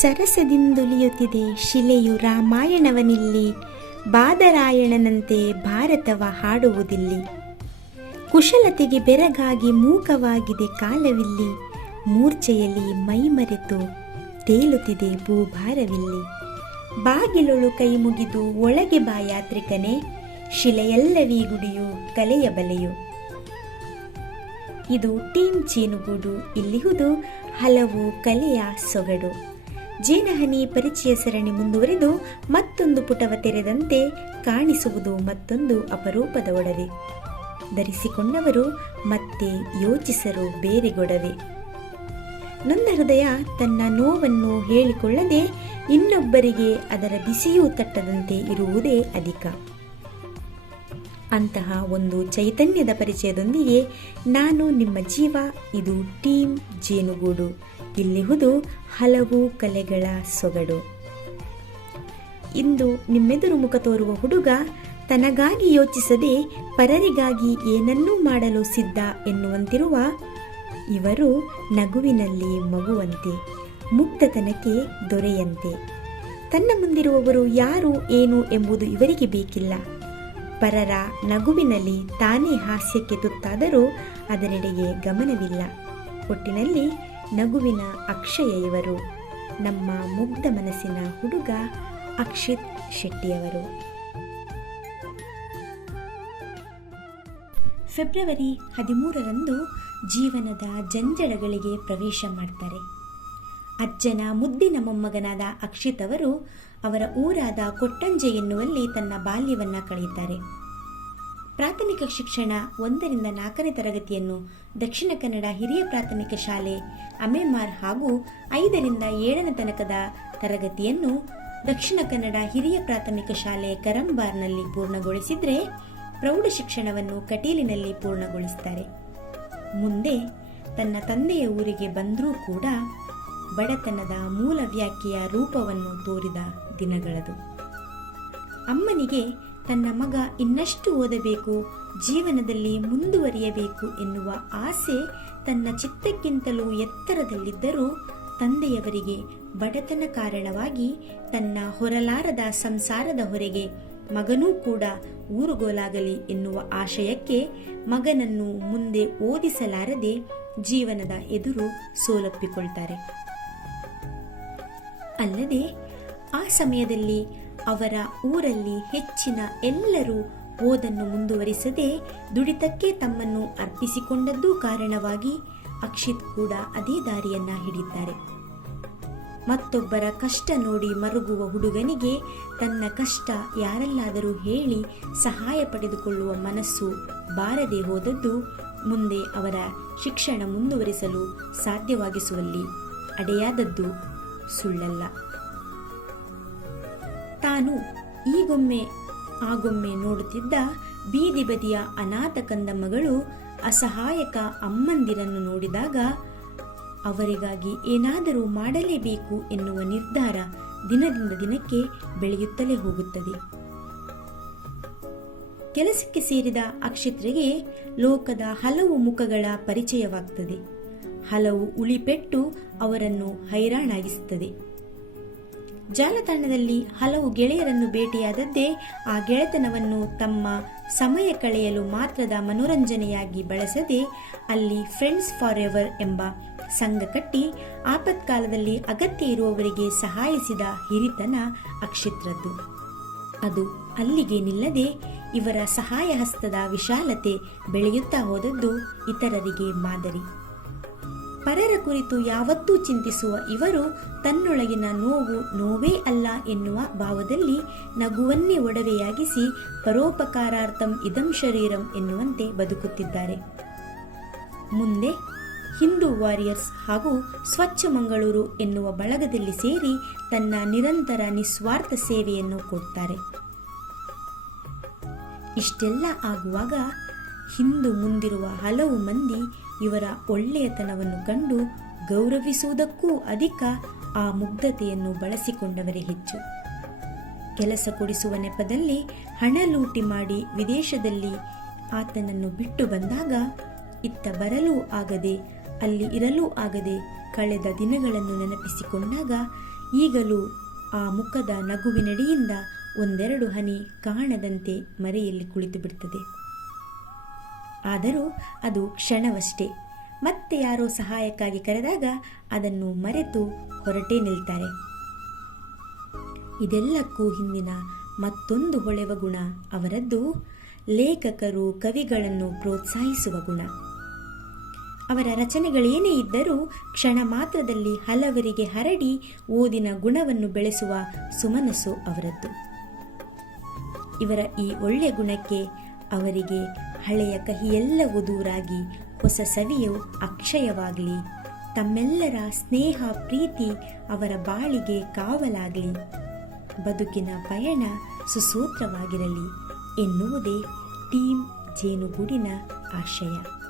ಸರಸದಿಂದುಲಿಯುತ್ತಿದೆ ಶಿಲೆಯು ರಾಮಾಯಣವನಿಲ್ಲಿ, ಬಾದರಾಯಣನಂತೆ ಭಾರತವ ಹಾಡುವುದಿಲ್ಲಿ. ಕುಶಲತೆಗೆ ಬೆರಗಾಗಿ ಮೂಕವಾಗಿದೆ ಕಾಲವಿಲ್ಲಿ, ಮೂರ್ಛೆಯಲ್ಲಿ ಮೈಮರೆತು ತೇಲುತ್ತಿದೆ ಭೂಭಾರವಿಲ್ಲಿ. ಬಾಗಿಲೊಳು ಕೈ ಮುಗಿದು ಒಳಗೆ ಬಾ ಯಾತ್ರಿಕನೇ, ಶಿಲೆಯಲ್ಲವೀ ಗುಡಿಯು ಕಲೆಯ ಬಲೆಯು. ಇದು ಟೀಮ್ ಜೇನುಗೂಡು, ಇಲ್ಲಿಹುದು ಹಲವು ಕಲೆಯ ಸೊಗಡು. ಜೇನಹನಿ ಪರಿಚಯ ಸರಣಿ ಮುಂದುವರೆದು ಮತ್ತೊಂದು ಪುಟವ ತೆರೆದಂತೆ ಕಾಣಿಸುವುದು ಮತ್ತೊಂದು ಅಪರೂಪದ ಒಡವೆ. ಧರಿಸಿಕೊಂಡವರು ಮತ್ತೆ ಯೋಚಿಸರು ಬೇರೆ ಗೊಡವೆ. ನನ್ನ ಹೃದಯ ತನ್ನ ನೋವನ್ನು ಹೇಳಿಕೊಳ್ಳದೆ ಇನ್ನೊಬ್ಬರಿಗೆ ಅದರ ಬಿಸಿಯೂ ತಟ್ಟದಂತೆ ಇರುವುದೇ ಅಧಿಕ. ಅಂತಹ ಒಂದು ಚೈತನ್ಯದ ಪರಿಚಯದೊಂದಿಗೆ ನಾನು ನಿಮ್ಮ ಜೀವ. ಇದು ಟೀಮ್ ಜೇನುಗೂಡು, ಇಲ್ಲಿಹುದು ಹಲವು ಕಲೆಗಳ ಸೊಗಡು. ಇಂದು ನಿಮ್ಮೆದುರು ಮುಖ ತೋರುವ ಹುಡುಗ ತನಗಾಗಿ ಯೋಚಿಸದೆ ಪರರಿಗಾಗಿ ಏನನ್ನೂ ಮಾಡಲು ಸಿದ್ಧ ಎನ್ನುವಂತಿರುವ ಇವರು ನಗುವಿನಲ್ಲಿ ಮಗುವಂತೆ, ಮುಗ್ಧತನಕ್ಕೆ ದೊರೆಯಂತೆ. ತನ್ನ ಮುಂದಿರುವವರು ಯಾರು ಏನು ಎಂಬುದು ಇವರಿಗೆ ಬೇಕಿಲ್ಲ. ಪರರ ನಗುವಿನಲ್ಲಿ ತಾನೇ ಹಾಸ್ಯಕ್ಕೆ ತುತ್ತಾದರೂ ಅದರೆಡೆಗೆ ಗಮನವಿಲ್ಲ. ಒಟ್ಟಿನಲ್ಲಿ ನಗುವಿನ ಅಕ್ಷಯ ಇವರು. ನಮ್ಮ ಮುಗ್ಧ ಮನಸ್ಸಿನ ಹುಡುಗ ಅಕ್ಷಿತ್ ಶೆಟ್ಟಿಯವರು. ಫೆಬ್ರವರಿ 13ರಂದು ಜೀವನದ ಜಂಜಡಗಳಿಗೆ ಪ್ರವೇಶ ಮಾಡ್ತಾರೆ. ಅಜ್ಜನ ಮುದ್ದಿನ ಮೊಮ್ಮಗನಾದ ಅಕ್ಷಿತ್ ಅವರು ಅವರ ಊರಾದ ಕೊಟ್ಟಂಜೆ ಎನ್ನುವಲ್ಲಿ ತನ್ನ ಬಾಲ್ಯವನ್ನು ಕಳೆಯುತ್ತಾರೆ. ಪ್ರಾಥಮಿಕ ಶಿಕ್ಷಣ 1ರಿಂದ 4ನೇ ತರಗತಿಯನ್ನು ದಕ್ಷಿಣ ಕನ್ನಡ ಹಿರಿಯ ಪ್ರಾಥಮಿಕ ಶಾಲೆ ಅಮೆಮಾರ್ ಹಾಗೂ 5ರಿಂದ 7ನೇ ತನಕದ ತರಗತಿಯನ್ನು ದಕ್ಷಿಣ ಕನ್ನಡ ಹಿರಿಯ ಪ್ರಾಥಮಿಕ ಶಾಲೆ ಕರಂಬಾರ್ನಲ್ಲಿ ಪೂರ್ಣಗೊಳಿಸಿದರೆ ಪ್ರೌಢ ಶಿಕ್ಷಣವನ್ನು ಕಟೀಲಿನಲ್ಲಿ ಪೂರ್ಣಗೊಳಿಸುತ್ತಾರೆ. ಮುಂದೆ ತನ್ನ ತಂದೆಯ ಊರಿಗೆ ಬಂದರೂ ಕೂಡ ಬಡತನದ ಮೂಲ ವ್ಯಾಖ್ಯೆಯ ರೂಪವನ್ನು ತೋರಿದ ದಿನಗಳದು. ಅಮ್ಮನಿಗೆ ತನ್ನ ಮಗ ಇನ್ನಷ್ಟು ಓದಬೇಕು, ಜೀವನದಲ್ಲಿ ಮುಂದುವರಿಯಬೇಕು ಎನ್ನುವ ಆಸೆ ತನ್ನ ಚಿತ್ತಕ್ಕಿಂತಲೂ ಎತ್ತರದಲ್ಲಿದ್ದರೂ ತಂದೆಯವರಿಗೆ ಬಡತನ ಕಾರಣವಾಗಿ ತನ್ನ ಹೊರಲಾರದ ಸಂಸಾರದ ಹೊರೆಗೆ ಮಗನೂ ಕೂಡ ಊರುಗೋಲಾಗಲಿ ಎನ್ನುವ ಆಶಯಕ್ಕೆ ಮಗನನ್ನು ಮುಂದೆ ಓದಿಸಲಾರದೆ ಜೀವನದ ಎದುರು ಸೋಲಪ್ಪಿಕೊಳ್ತಾರೆ. ಅಲ್ಲದೆ ಆ ಸಮಯದಲ್ಲಿ ಅವರ ಊರಲ್ಲಿ ಹೆಚ್ಚಿನ ಎಲ್ಲರೂ ಓದನ್ನು ಮುಂದುವರಿಸದೆ ದುಡಿತಕ್ಕೆ ತಮ್ಮನ್ನು ಅರ್ಪಿಸಿಕೊಂಡದ್ದೂ ಕಾರಣವಾಗಿ ಅಕ್ಷಿತ್ ಕೂಡ ಅದೇ ದಾರಿಯನ್ನ ಹಿಡಿದ್ದಾರೆ. ಮತ್ತೊಬ್ಬರ ಕಷ್ಟ ನೋಡಿ ಮರುಗುವ ಹುಡುಗನಿಗೆ ತನ್ನ ಕಷ್ಟ ಯಾರಲ್ಲಾದರೂ ಹೇಳಿ ಸಹಾಯ ಪಡೆದುಕೊಳ್ಳುವ ಮನಸ್ಸು ಬಾರದೆ ಹೋದದ್ದು ಮುಂದೆ ಅವರ ಶಿಕ್ಷಣ ಮುಂದುವರಿಸಲು ಸಾಧ್ಯವಾಗಿಸುವಲ್ಲಿ ಅಡೆಯಾದದ್ದು ಸುಳ್ಳಲ್ಲ. ತಾನು ಈಗೊಮ್ಮೆ ಆಗೊಮ್ಮೆ ನೋಡುತ್ತಿದ್ದ ಬೀದಿ ಬದಿಯ ಅನಾಥ ಕಂದಮ್ಮಗಳು, ಅಸಹಾಯಕ ಅಮ್ಮಂದಿರನ್ನು ನೋಡಿದಾಗ ಅವರಿಗಾಗಿ ಏನಾದರೂ ಮಾಡಲೇಬೇಕು ಎನ್ನುವ ನಿರ್ಧಾರ ದಿನದಿಂದ ದಿನಕ್ಕೆ ಬೆಳೆಯುತ್ತಲೇ ಹೋಗುತ್ತದೆ. ಕೆಲಸಕ್ಕೆ ಸೇರಿದ ಅಕ್ಷಿತ್ರಿಗೆ ಲೋಕದ ಹಲವು ಮುಖಗಳ ಪರಿಚಯವಾಗುತ್ತದೆ. ಹಲವು ಉಳಿಪೆಟ್ಟು ಅವರನ್ನು ಹೈರಾಣಾಗಿಸುತ್ತದೆ. ಜಾಲತಾಣದಲ್ಲಿ ಹಲವು ಗೆಳೆಯರನ್ನು ಭೇಟಿಯಾದದ್ದೇ ಆ ಗೆಳೆತನವನ್ನು ತಮ್ಮ ಸಮಯ ಕಳೆಯಲು ಮಾತ್ರದ ಮನೋರಂಜನೆಯಾಗಿ ಬಳಸದೆ ಅಲ್ಲಿ ಫ್ರೆಂಡ್ಸ್ ಫಾರ್ ಎವರ್ ಎಂಬ ಸಂಘ ಕಟ್ಟಿ ಆಪತ್ಕಾಲದಲ್ಲಿ ಅಗತ್ಯ ಇರುವವರಿಗೆ ಸಹಾಯಿಸಿದ ಹಿರಿತನ ಅಕ್ಷಿತ್ರದ್ದು. ಅದು ಅಲ್ಲಿಗೆ ನಿಲ್ಲದೆ ಇವರ ಸಹಾಯ ಹಸ್ತದ ವಿಶಾಲತೆ ಬೆಳೆಯುತ್ತಾ ಹೋದದ್ದು ಇತರರಿಗೆ ಮಾದರಿ. ಪರರ ಕುರಿತು ಯಾವತ್ತೂ ಚಿಂತಿಸುವ ಇವರು ತನ್ನೊಳಗಿನ ನೋವು ನೋವೇ ಅಲ್ಲ ಎನ್ನುವ ಭಾವದಲ್ಲಿ ನಗುವನ್ನೇ ಒಡವೆಯಾಗಿಸಿ ಪರೋಪಕಾರಾರ್ಥಂ ಇದಂ ಶರೀರಂ ಎನ್ನುವಂತೆ ಬದುಕುತ್ತಿದ್ದಾರೆ. ಮುಂದೆ ಹಿಂದೂ ವಾರಿಯರ್ಸ್ ಹಾಗೂ ಸ್ವಚ್ಛ ಮಂಗಳೂರು ಎನ್ನುವ ಬಳಗದಲ್ಲಿ ಸೇರಿ ತನ್ನ ನಿರಂತರ ನಿಸ್ವಾರ್ಥ ಸೇವೆಯನ್ನು ಕೊಡ್ತಾರೆ. ಇಷ್ಟೆಲ್ಲ ಆಗುವಾಗ ಹಿಂದು ಮುಂದಿರುವ ಹಲವು ಮಂದಿ ಇವರ ಒಳ್ಳೆಯತನವನ್ನು ಕಂಡು ಗೌರವಿಸುವುದಕ್ಕೂ ಅಧಿಕ ಆ ಮುಗ್ಧತೆಯನ್ನು ಬಳಸಿಕೊಂಡವರೇ ಹೆಚ್ಚು. ಕೆಲಸ ಕೊಡಿಸುವ ನೆಪದಲ್ಲಿ ಹಣ ಲೂಟಿ ಮಾಡಿ ವಿದೇಶದಲ್ಲಿ ಆತನನ್ನು ಬಿಟ್ಟು ಬಂದಾಗ ಇತ್ತ ಬರಲೂ ಆಗದೆ ಅಲ್ಲಿ ಇರಲೂ ಆಗದೆ ಕಳೆದ ದಿನಗಳನ್ನು ನೆನಪಿಸಿಕೊಂಡಾಗ ಈಗಲೂ ಆ ಮುಖದ ನಗುವಿನಡಿಯಿಂದ ಒಂದೆರಡು ಹನಿ ಕಾಣದಂತೆ ಮರೆಯಲ್ಲಿ ಕುಳಿತು ಬಿಡುತ್ತದೆ. ಆದರೂ ಅದು ಕ್ಷಣವಷ್ಟೇ. ಮತ್ತೆ ಯಾರೋ ಸಹಾಯಕ್ಕಾಗಿ ಕರೆದಾಗ ಅದನ್ನು ಮರೆತು ಹೊರಟೇ ನಿಲ್ತಾರೆ. ಇದೆಲ್ಲಕ್ಕೂ ಹಿಂದಿನ ಮತ್ತೊಂದು ಹೊಳೆವ ಗುಣ ಅವರದ್ದು, ಲೇಖಕರು ಕವಿಗಳನ್ನು ಪ್ರೋತ್ಸಾಹಿಸುವ ಗುಣ. ಅವರ ರಚನೆಗಳೇನೇ ಇದ್ದರೂ ಕ್ಷಣ ಮಾತ್ರದಲ್ಲಿ ಹಲವರಿಗೆ ಹರಡಿ ಓದಿನ ಗುಣವನ್ನು ಬೆಳೆಸುವ ಸುಮನಸ್ಸು ಅವರದ್ದು. ಇವರ ಈ ಒಳ್ಳೆಯ ಗುಣಕ್ಕೆ ಅವರಿಗೆ ಹಳೆಯ ಕಹಿಯೆಲ್ಲವೂ ದೂರಾಗಿ ಹೊಸ ಸವಿಯು ಅಕ್ಷಯವಾಗಲಿ, ತಮ್ಮೆಲ್ಲರ ಸ್ನೇಹ ಪ್ರೀತಿ ಅವರ ಬಾಳಿಗೆ ಕಾವಲಾಗಲಿ, ಬದುಕಿನ ಪಯಣ ಸುಸೂತ್ರವಾಗಿರಲಿ ಎನ್ನುವುದೇ ಟೀಮ್ ಜೇನುಗೂಡಿನ ಆಶಯ.